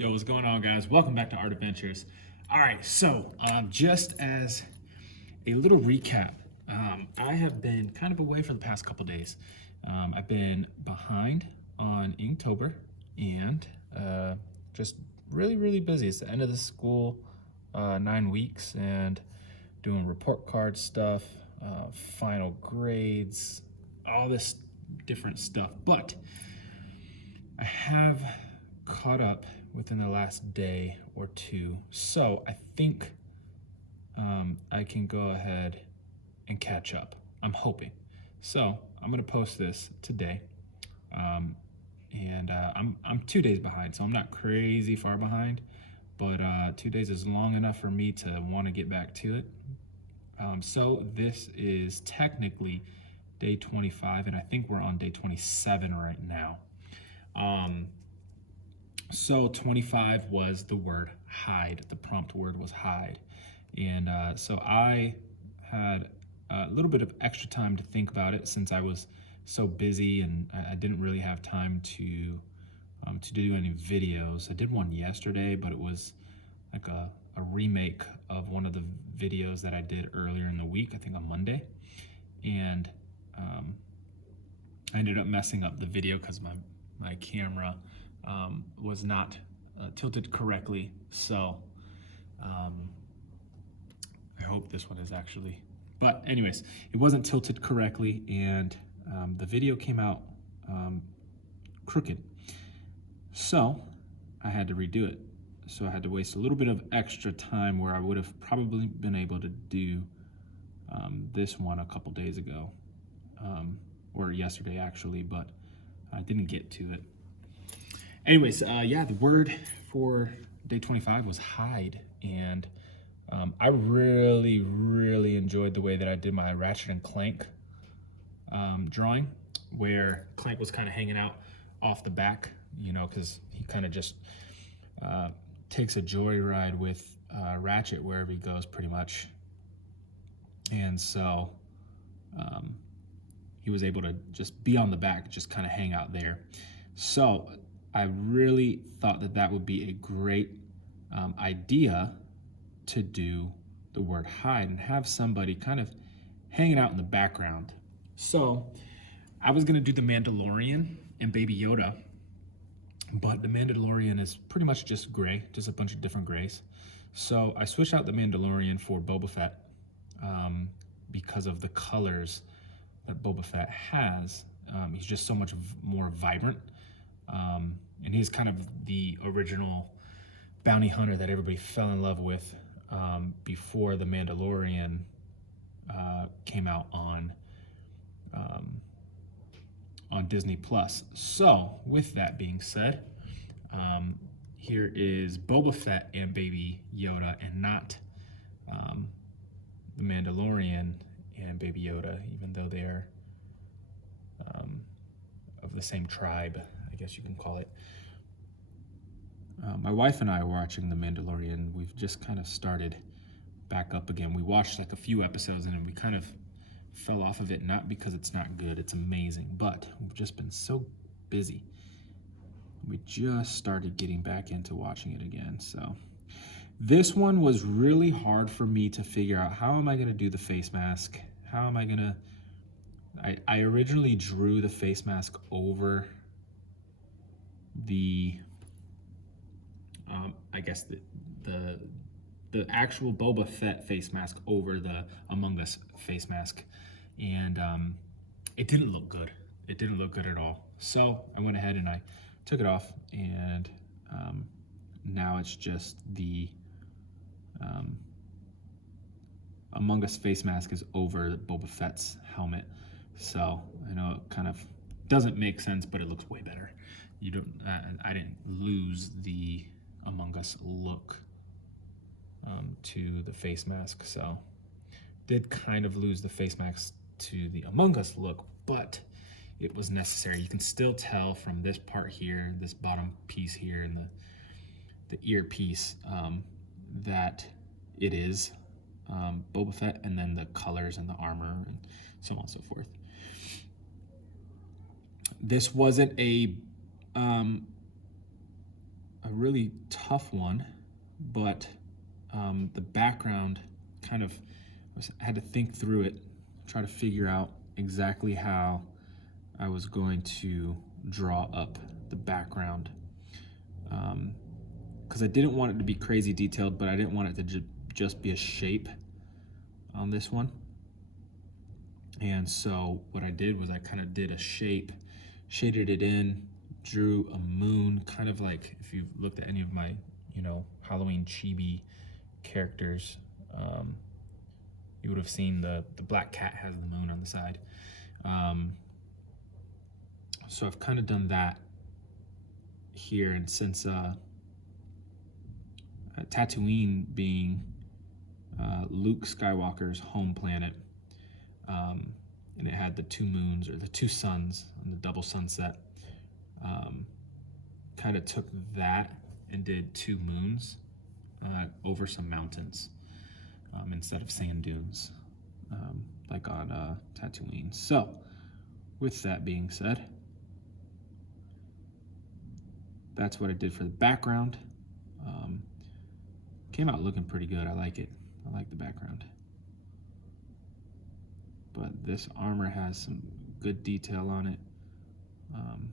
Yo, what's going on, guys? Welcome back to Art Adventures. All right, so just as a little recap, I have been kind of away for the past couple days. I've been behind on Inktober and just really busy. It's the end of the school, 9 weeks, and doing report card stuff, final grades, all this different stuff. But I have caught up within the last day or two, so I think I can go ahead and catch up. I'm hoping. So I'm gonna post this today, and I'm 2 days behind, so I'm not crazy far behind, but 2 days is long enough for me to want to get back to it. So this is technically day 25, and I think we're on day 27 right now. So 25 was the word hide. The prompt word was hide. And so I had a little bit of extra time to think about it since I was so busy and I didn't really have time to do any videos. I did one yesterday, but it was like a remake of one of the videos that I did earlier in the week, I think on Monday. And I ended up messing up the video because my camera was not tilted correctly, so I hope this one is actually, but anyways, it wasn't tilted correctly, and the video came out crooked, so I had to redo it. So I had to waste a little bit of extra time where I would have probably been able to do this one a couple days ago, or yesterday actually, but I didn't get to it. Anyways, yeah, the word for day 25 was hide, and I really enjoyed the way that I did my Ratchet and Clank drawing, where Clank was kind of hanging out off the back, you know, because he kind of just takes a joyride with Ratchet wherever he goes, pretty much. And so he was able to just be on the back, just kind of hang out there. So I really thought that that would be a great idea to do the word hide and have somebody kind of hanging out in the background. So I was gonna do the Mandalorian and Baby Yoda, but the Mandalorian is pretty much just gray, just a bunch of different grays. So I switched out the Mandalorian for Boba Fett because of the colors that Boba Fett has. He's just so much more vibrant. And he's kind of the original bounty hunter that everybody fell in love with before the Mandalorian came out on Disney Plus. So, with that being said, here is Boba Fett and Baby Yoda, and not the Mandalorian and Baby Yoda, even though they are of the same tribe, I guess you can call it. My wife and I are watching The Mandalorian. We've just kind of started back up again. We watched like a few episodes and we kind of fell off of it, not because it's not good, it's amazing, but we've just been so busy. We just started getting back into watching it again. So this one was really hard for me to figure out, how am I going to do the face mask? How am I going to... I originally drew the face mask over the I guess the actual Boba Fett face mask over the Among Us face mask, and it didn't look good. It didn't look good at all. So I went ahead and I took it off, and now it's just the Among Us face mask is over Boba Fett's helmet. So I know it kind of doesn't make sense, but it looks way better. You don't. I didn't lose the Among Us look to the face mask, so did kind of lose the face mask to the Among Us look, but it was necessary. You can still tell from this part here, this bottom piece here, and the earpiece, that it is Boba Fett, and then the colors and the armor and so on and so forth. This wasn't a a really tough one, but the background kind of, I had to think through it, try to figure out exactly how I was going to draw up the background. Because I didn't want it to be crazy detailed, but I didn't want it to just be a shape on this one. And so what I did was I kind of did a shape, shaded it in, drew a moon, kind of like if you've looked at any of my, Halloween chibi characters, you would have seen the black cat has the moon on the side. So I've kind of done that here, and since Tatooine being Luke Skywalker's home planet, and it had the two moons, or the two suns, and the double sunset, kind of took that and did two moons over some mountains instead of sand dunes, like on Tatooine. So, with that being said, that's what I did for the background. Came out looking pretty good. I like it. I like the background. But this armor has some good detail on it. And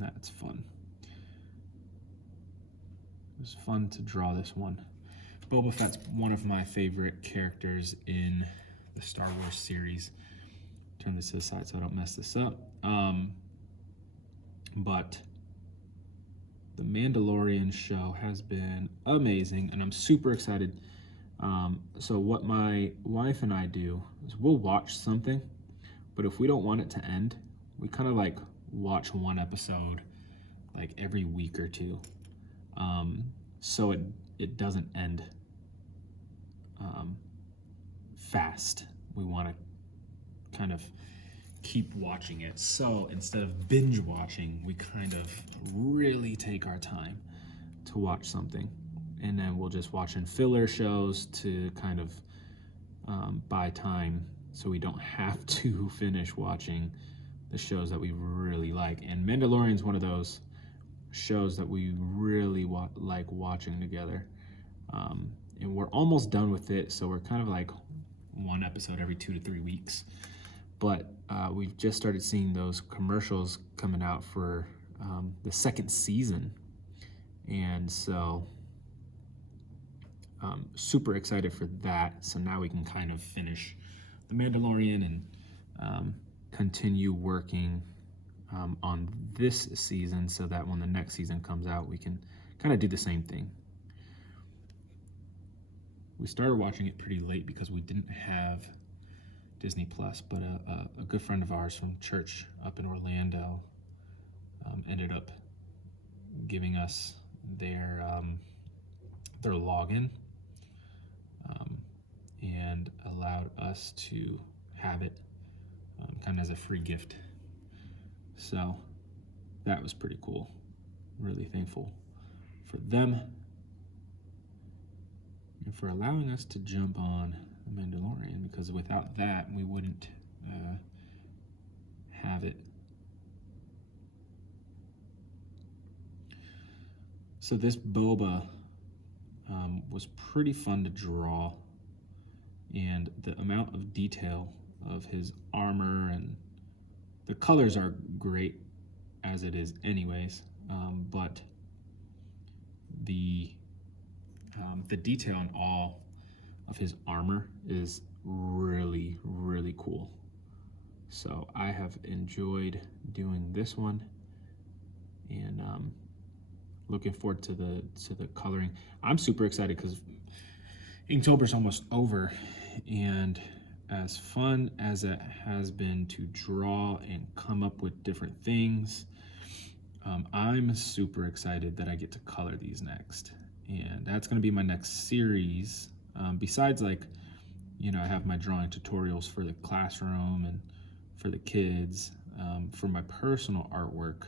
that's fun. It was fun to draw this one. Boba Fett's one of my favorite characters in the Star Wars series. Turn this to the side so I don't mess this up. But the Mandalorian show has been amazing, and I'm super excited. So what my wife and I do is we'll watch something, but if we don't want it to end, we kind of like watch one episode like every week or two, so it doesn't end fast. We want to kind of keep watching it. So instead of binge watching, we kind of really take our time to watch something. And then we'll just watch in filler shows to kind of buy time so we don't have to finish watching the shows that we really like. And Mandalorian's one of those shows that we really like watching together. And we're almost done with it, so we're kind of like one episode every 2 to 3 weeks. But we've just started seeing those commercials coming out for the second season. And so super excited for that. So now we can kind of finish The Mandalorian and continue working on this season so that when the next season comes out, we can kind of do the same thing. We started watching it pretty late because we didn't have Disney Plus, but a good friend of ours from church up in Orlando ended up giving us their login and allowed us to have it kind of as a free gift. So that was pretty cool. Really thankful for them and for allowing us to jump on The Mandalorian, because without that we wouldn't have it. So this Boba was pretty fun to draw, and the amount of detail of his armor, and the colors are great as it is anyways, but the detail on all of his armor is really, really cool. So I have enjoyed doing this one, and looking forward to the coloring. I'm super excited because Inktober's almost over, and as fun as it has been to draw and come up with different things, I'm super excited that I get to color these next. And that's going to be my next series. Besides, like, I have my drawing tutorials for the classroom and for the kids. For my personal artwork,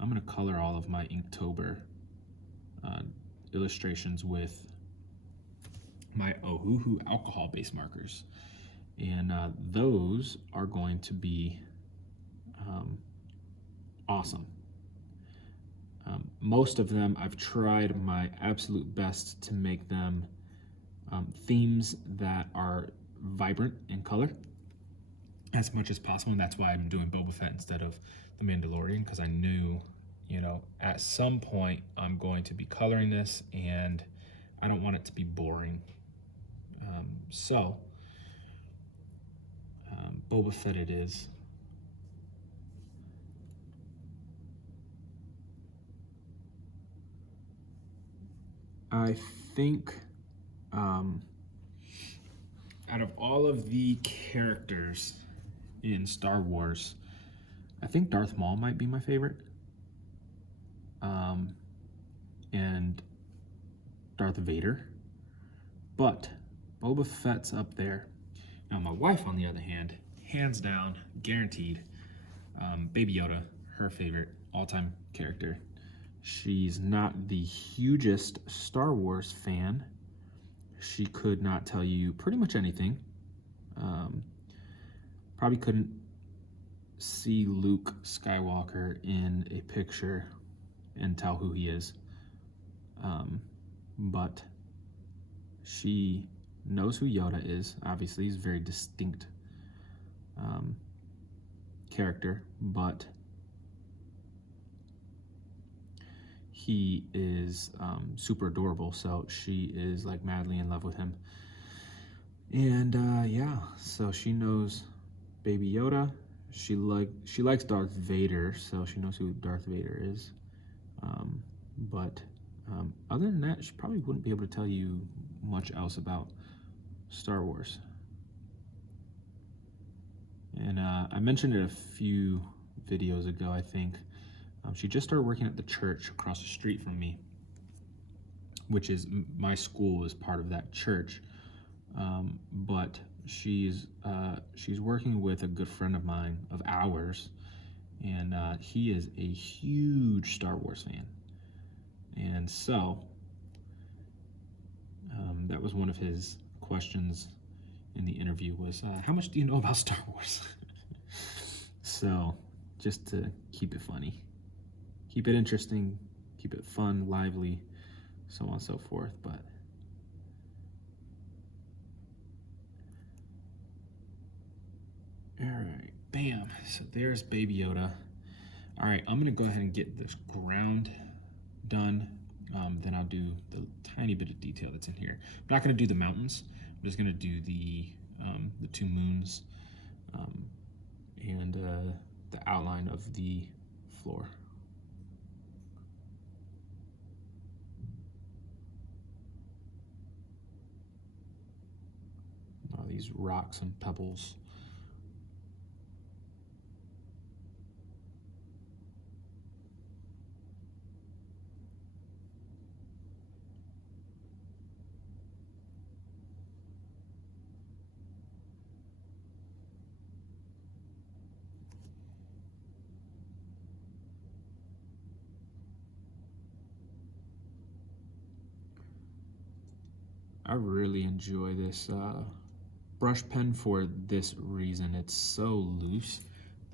I'm going to color all of my Inktober illustrations with my Ohuhu alcohol-based markers. And those are going to be awesome. most of them, I've tried my absolute best to make them themes that are vibrant in color as much as possible, and that's why I'm doing Boba Fett instead of the Mandalorian, because I knew, you know, at some point I'm going to be coloring this and I don't want it to be boring. So Boba Fett it is. I think out of all of the characters in Star Wars, I think Darth Maul might be my favorite. And Darth Vader. But Boba Fett's up there. Now my wife, on the other hand, hands down, guaranteed, Baby Yoda, her favorite all-time character. She's not the hugest Star Wars fan. She could not tell you pretty much anything. Probably couldn't see Luke Skywalker in a picture and tell who he is. But she knows who Yoda is. Obviously, he's a very distinct character, but he is super adorable, so she is like madly in love with him. And yeah, so she knows Baby Yoda. She likes Darth Vader, so she knows who Darth Vader is. But other than that, she probably wouldn't be able to tell you much else about Star Wars. And I mentioned it a few videos ago, I think. She just started working at the church across the street from me, which is, my school is part of that church. But she's working with a good friend of mine, of ours, and he is a huge Star Wars fan. And so that was one of his questions in the interview was, how much do you know about Star Wars? So just to keep it funny, keep it interesting, keep it fun, lively, so on and so forth. But all right, bam, so there's Baby Yoda. All right, I'm gonna go ahead and get this ground done. Then I'll do the tiny bit of detail that's in here. I'm not gonna do the mountains. I'm just gonna do the two moons and the outline of the floor. All these rocks and pebbles. I really enjoy this brush pen for this reason. It's so loose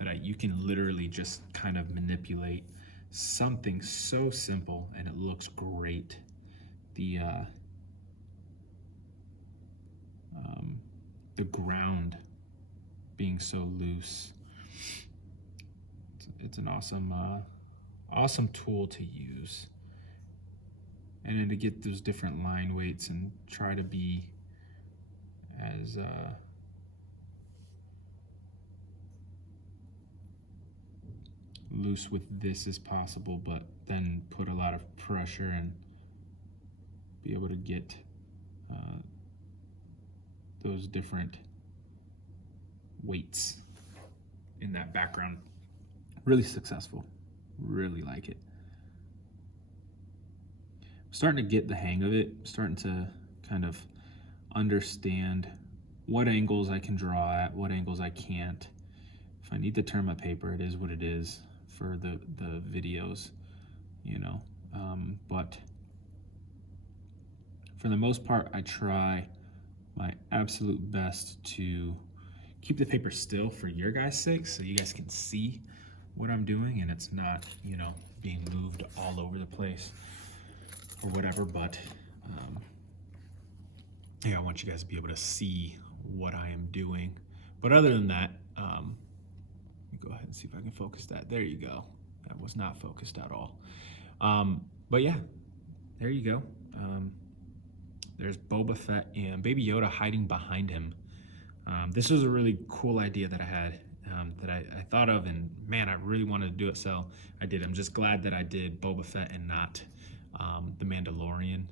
that you can literally just kind of manipulate something so simple and it looks great. The ground being so loose, it's an awesome tool to use. And then to get those different line weights and try to be as loose with this as possible, but then put a lot of pressure and be able to get those different weights in that background. Really successful, really like it. Starting to get the hang of it, starting to kind of understand what angles I can draw at, what angles I can't. If I need to turn my paper, it is what it is for the videos, you know. But for the most part, I try my absolute best to keep the paper still for your guys' sake, so you guys can see what I'm doing and it's not, you know, being moved all over the place or whatever, but yeah, I want you guys to be able to see what I am doing. But other than that, let me go ahead and see if I can focus that. There you go. That was not focused at all. But yeah, there you go. There's Boba Fett and Baby Yoda hiding behind him. This was a really cool idea that I had, that I thought of, and man, I really wanted to do it, so I did. I'm just glad that I did Boba Fett and not the Mandalorian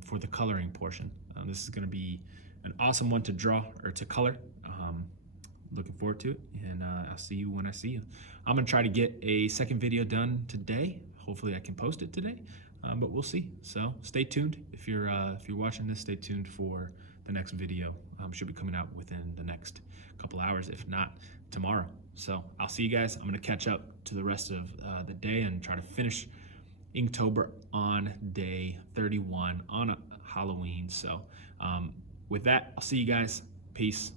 for the coloring portion. This is going to be an awesome one to draw or to color. Looking forward to it, and I'll see you when I see you. I'm going to try to get a second video done today. Hopefully I can post it today, but we'll see. So stay tuned. If you're watching this, stay tuned for the next video. Should be coming out within the next couple hours, if not tomorrow. So I'll see you guys. I'm going to catch up to the rest of the day and try to finish Inktober on day 31 on Halloween. So with that, I'll see you guys. Peace.